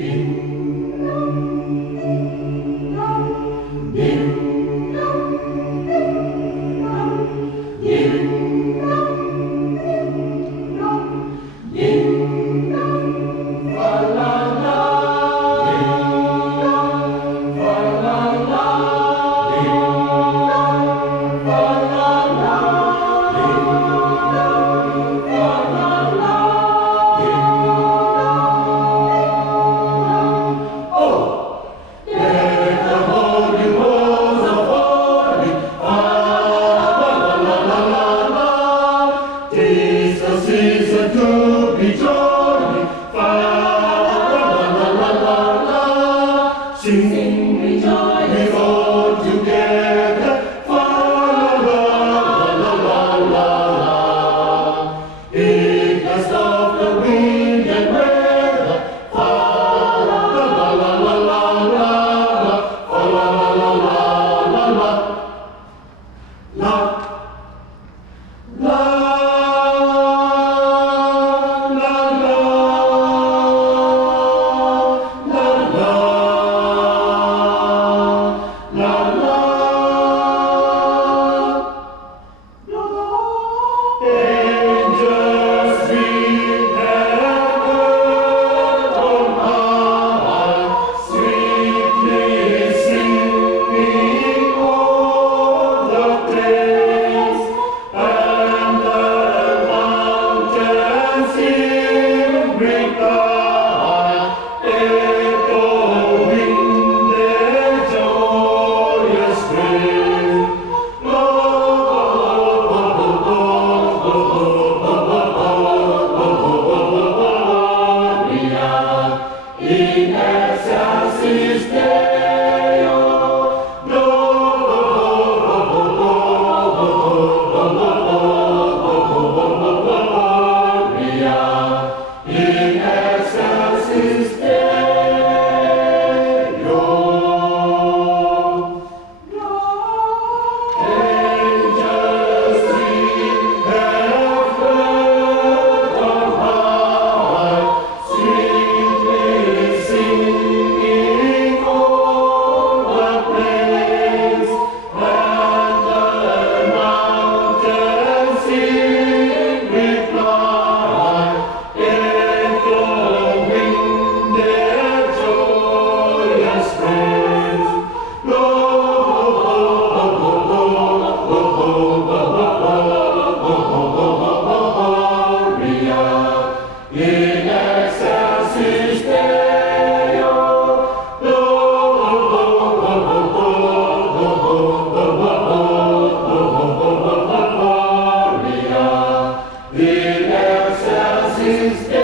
Ding dong, ding dong, ding dong, ding dong, ding dong, ding dong, ding dong, fa la la, ding dong, fa la la, ding dong, fa la la, ding dong, fa la la, ding season to be jolly, fa la la la la la. Sing, rejoice, we all together, fa la la la la la. In the storm, the wind and weather, fa la la la la la la, fa la la la la la la la. In excelsis Deo, Gloria, in excelsis Deo. Angels sing heaven on high, sweetly singing o'er the plains, and the mountains in reply, echoing their joyous praise. Gloria, in excelsis Deo, Gloria, in excelsis Deo.